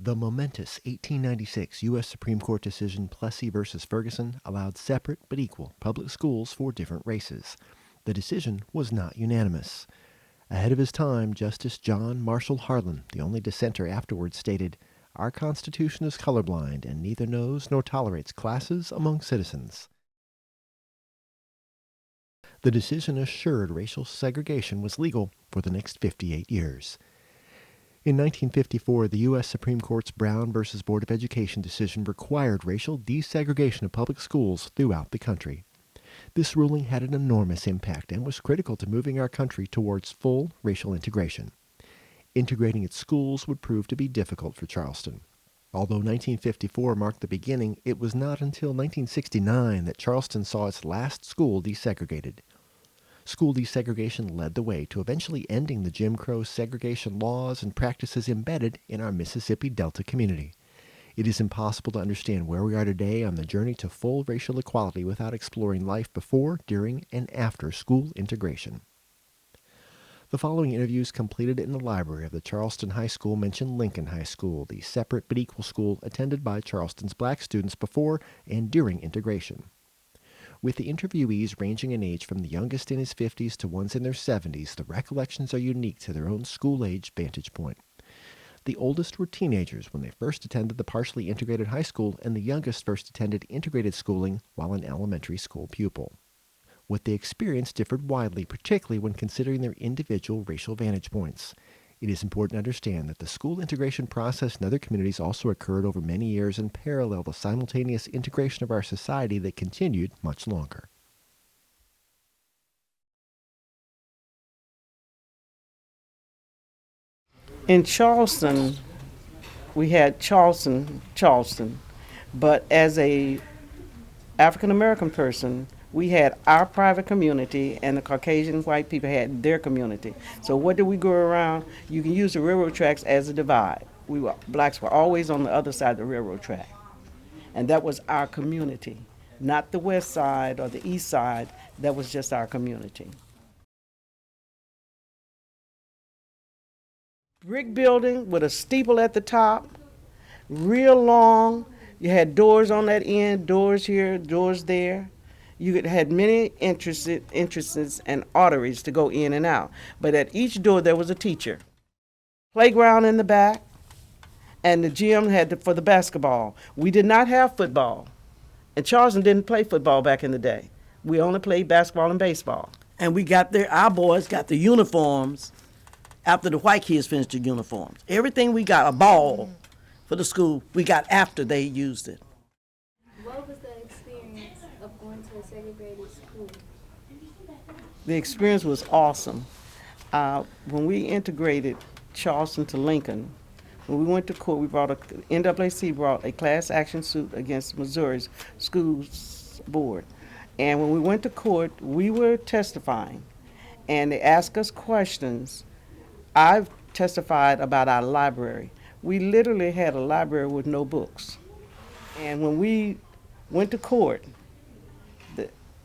The momentous 1896 U.S. Supreme Court decision Plessy v. Ferguson allowed separate but equal public schools for different races. The decision was not unanimous. Ahead of his time, Justice John Marshall Harlan, the only dissenter afterwards, stated, "Our Constitution is colorblind and neither knows nor tolerates classes among citizens." The decision assured racial segregation was legal for the next 58 years. In 1954, the U.S. Supreme Court's Brown v. Board of Education decision required racial desegregation of public schools throughout the country. This ruling had an enormous impact and was critical to moving our country towards full racial integration. Integrating its schools would prove to be difficult for Charleston. Although 1954 marked the beginning, it was not until 1969 that Charleston saw its last school desegregated. School desegregation led the way to eventually ending the Jim Crow segregation laws and practices embedded in our Mississippi Delta community. It is impossible to understand where we are today on the journey to full racial equality without exploring life before, during, and after school integration. The following interviews completed in the library of the Charleston High School mention Lincoln High School, the separate but equal school attended by Charleston's black students before and during integration. With the interviewees ranging in age from the youngest in his 50s to ones in their 70s, the recollections are unique to their own school-age vantage point. The oldest were teenagers when they first attended the partially integrated high school, and the youngest first attended integrated schooling while an elementary school pupil. What they experienced differed widely, particularly when considering their individual racial vantage points. It is important to understand that the school integration process in other communities also occurred over many years and paralleled the simultaneous integration of our society that continued much longer. In Charleston, we had Charleston, but as a African American person, we had our private community and the Caucasian white people had their community. So what did we go around? You can use the railroad tracks as a divide. Blacks were always on the other side of the railroad track. And that was our community, not the west side or the east side. That was just our community. Brick building with a steeple at the top, real long. You had doors on that end, doors here, doors there. You had many entrances and arteries to go in and out. But at each door there was a teacher. Playground in the back, and the gym for the basketball. We did not have football. And Charleston didn't play football back in the day. We only played basketball and baseball. And our boys got the uniforms after the white kids finished the uniforms. Everything we got, a ball for the school, we got after they used it. What was the experience of going to a segregated school? The experience was awesome. When we integrated Charleston to Lincoln, when we went to court, NAACP brought a class action suit against Missouri's schools board. And when we went to court, we were testifying, and they asked us questions. I've testified about our library. We literally had a library with no books. And when we went to court,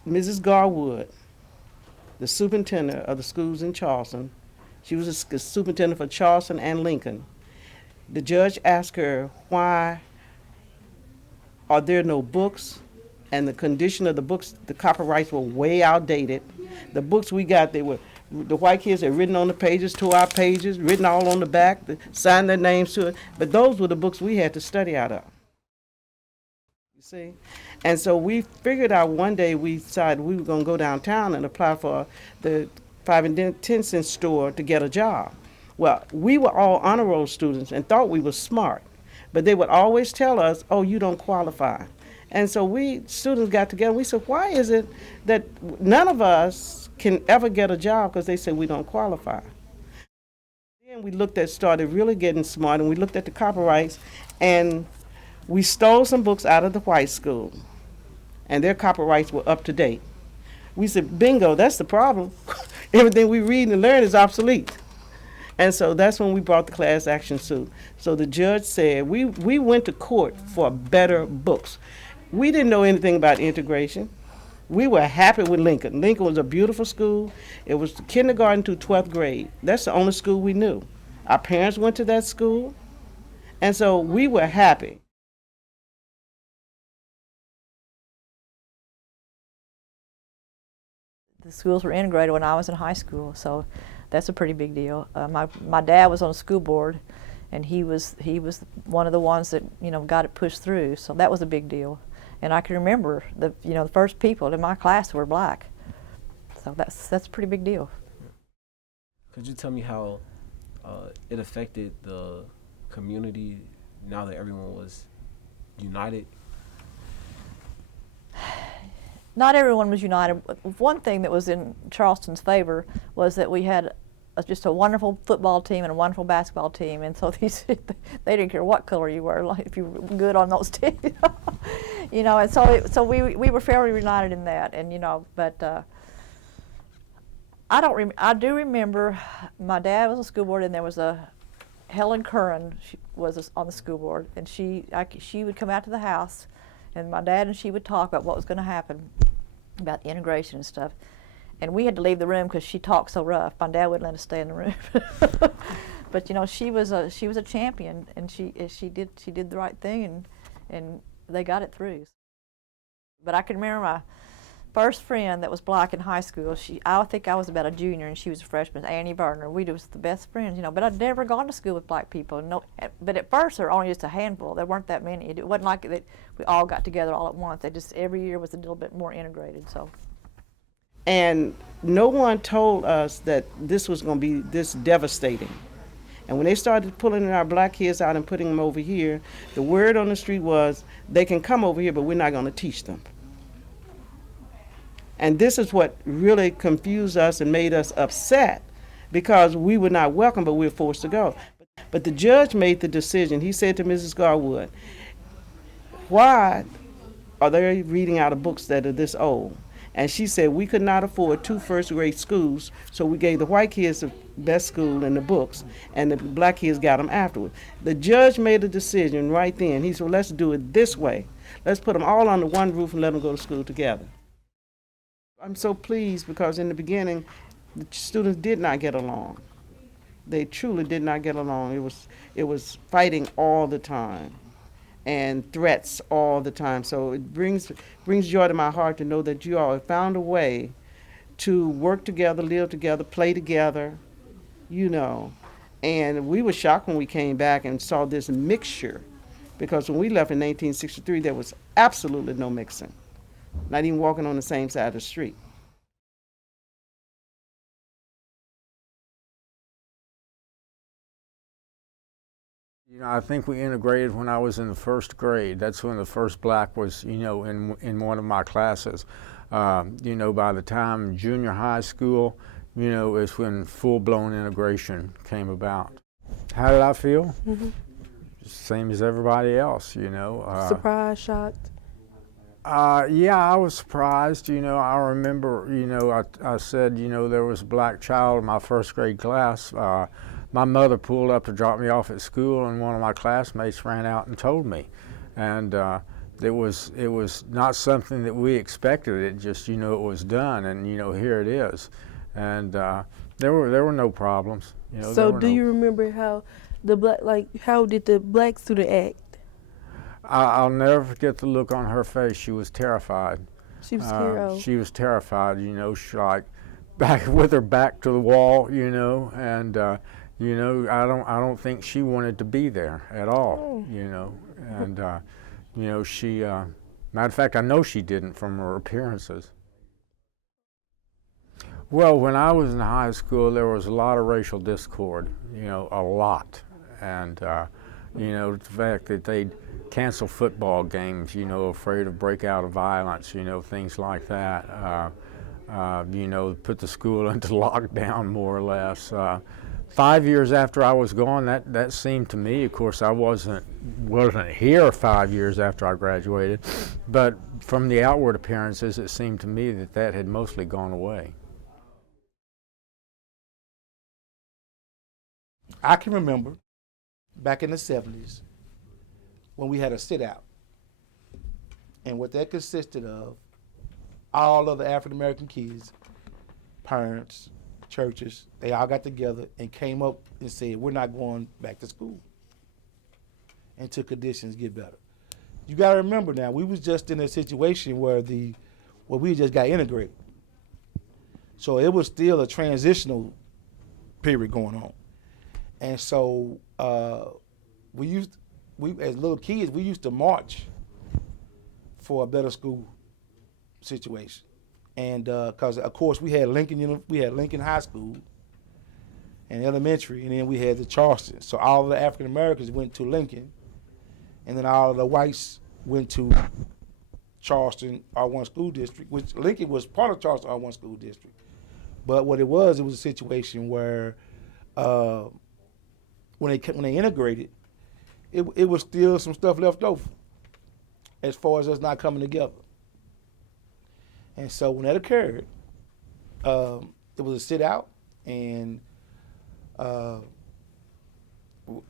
Mrs. Garwood, the superintendent of the schools in Charleston, she was the superintendent for Charleston and Lincoln. The judge asked her, why are there no books? And the condition of the books, the copyrights were way outdated. The books we got, the white kids had written on the pages, tore our pages, written all on the back, signed their names to it. But those were the books we had to study out of. You see? And so we figured out one day, we decided we were going to go downtown and apply for the 5 and 10 cent store to get a job. Well, we were all honor roll students and thought we were smart, but they would always tell us, oh, you don't qualify. And so we students got together and we said, why is it that none of us can ever get a job because they say we don't qualify? Then we started really getting smart, and we looked at the copyrights, and we stole some books out of the white school, and their copyrights were up to date. We said, bingo, that's the problem. Everything we read and learn is obsolete. And so that's when we brought the class action suit. So the judge said, we went to court for better books. We didn't know anything about integration. We were happy with Lincoln. Lincoln was a beautiful school. It was kindergarten to 12th grade. That's the only school we knew. Our parents went to that school, And so we were happy. The schools were integrated when I was in high school, so that's a pretty big deal. My dad was on the school board, and he was one of the ones that got it pushed through. So that was a big deal. And I can remember the first people in my class were black. So that's a pretty big deal. Could you tell me how it affected the community now that everyone was united? Not everyone was united. One thing that was in Charleston's favor was that we had just a wonderful football team and a wonderful basketball team, and so they didn't care what color you were, like if you were good on those teams, And so we were fairly united in that, and but I do remember my dad was on the school board, and there was a Helen Curran. She was on the school board, and she would come out to the house, and my dad and she would talk about what was going to happen about integration and stuff. And we had to leave the room because she talked so rough. My dad wouldn't let us stay in the room. But she was a champion, and she did the right thing, and they got it through. But I can remember my first friend that was black in high school. I think I was about a junior, and she was a freshman. Annie Berner. We was the best friends, But I'd never gone to school with black people. No, but at first there were only just a handful. There weren't that many. It wasn't like that we all got together all at once. They just every year was a little bit more integrated. So. And no one told us that this was going to be this devastating. And when they started pulling our black kids out and putting them over here, the word on the street was, they can come over here, but we're not going to teach them. And this is what really confused us and made us upset, because we were not welcome, but we were forced to go. But the judge made the decision. He said to Mrs. Garwood, why are they reading out of books that are this old? And she said, we could not afford 2 first-grade schools, so we gave the white kids the best school and the books, and the black kids got them afterwards. The judge made a decision right then. He said, well, let's do it this way. Let's put them all under one roof and let them go to school together. I'm so pleased because in the beginning, the students did not get along. They truly did not get along. It was fighting all the time and threats all the time. So it brings joy to my heart to know that you all have found a way to work together, live together, play together, And we were shocked when we came back and saw this mixture, because when we left in 1963, there was absolutely no mixing, not even walking on the same side of the street. I think we integrated when I was in the first grade. That's when the first black was, in one of my classes. By the time junior high school, is when full-blown integration came about. How did I feel? Mm-hmm. Same as everybody else, Surprised, shocked? Yeah, I was surprised. I remember, I said, there was a black child in my first grade class. My mother pulled up to drop me off at school, and one of my classmates ran out and told me. And it was not something that we expected. It just, it was done, and here it is. And there were no problems. So do you remember how how did the black student act? I'll never forget the look on her face. She was terrified. She was scared. She was terrified. She back with her back to the wall. And I don't think she wanted to be there at all. And she. Matter of fact, I know she didn't from her appearances. Well, when I was in high school, there was a lot of racial discord, a lot. And, the fact that they'd cancel football games, afraid of breakout of violence, things like that. Put the school into lockdown more or less. 5 years after I was gone, that seemed to me, of course, I wasn't here 5 years after I graduated, but from the outward appearances, it seemed to me that had mostly gone away. I can remember back in the 70s when we had a sit-out. And what that consisted of, all of the African-American kids, parents, churches, they all got together and came up and said, we're not going back to school. until conditions get better. You got to remember now, we was just in a situation where we just got integrated. So it was still a transitional period going on. And so we as little kids, we used to march for a better school situation. And because of course we had Lincoln High School and elementary, and then we had the Charleston. So all of the African Americans went to Lincoln, and then all of the whites went to Charleston R1 school district, which Lincoln was part of Charleston R1 school district. But what it was a situation where when they integrated, it was still some stuff left over as far as us not coming together. And so when that occurred, it was a sit out, and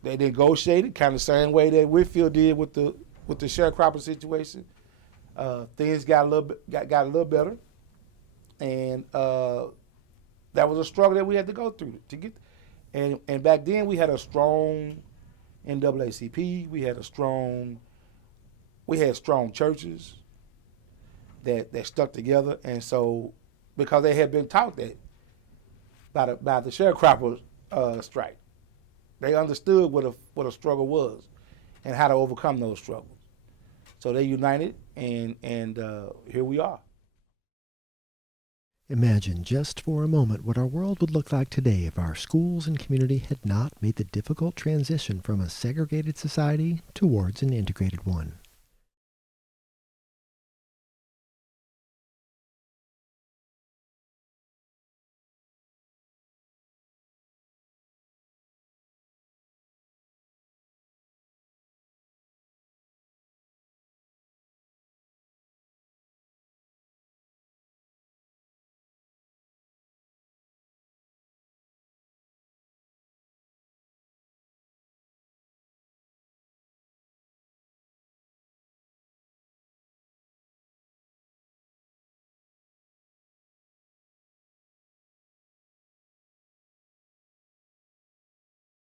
they negotiated kind of the same way that Whitfield did with the sharecropper situation. Things got a little better, and that was a struggle that we had to go through to get. And back then we had a strong NAACP. We had strong churches that stuck together, and so because they had been taught that by the sharecropper strike, they understood what a struggle was and how to overcome those struggles. So they united, and here we are. Imagine just for a moment what our world would look like today if our schools and community had not made the difficult transition from a segregated society towards an integrated one.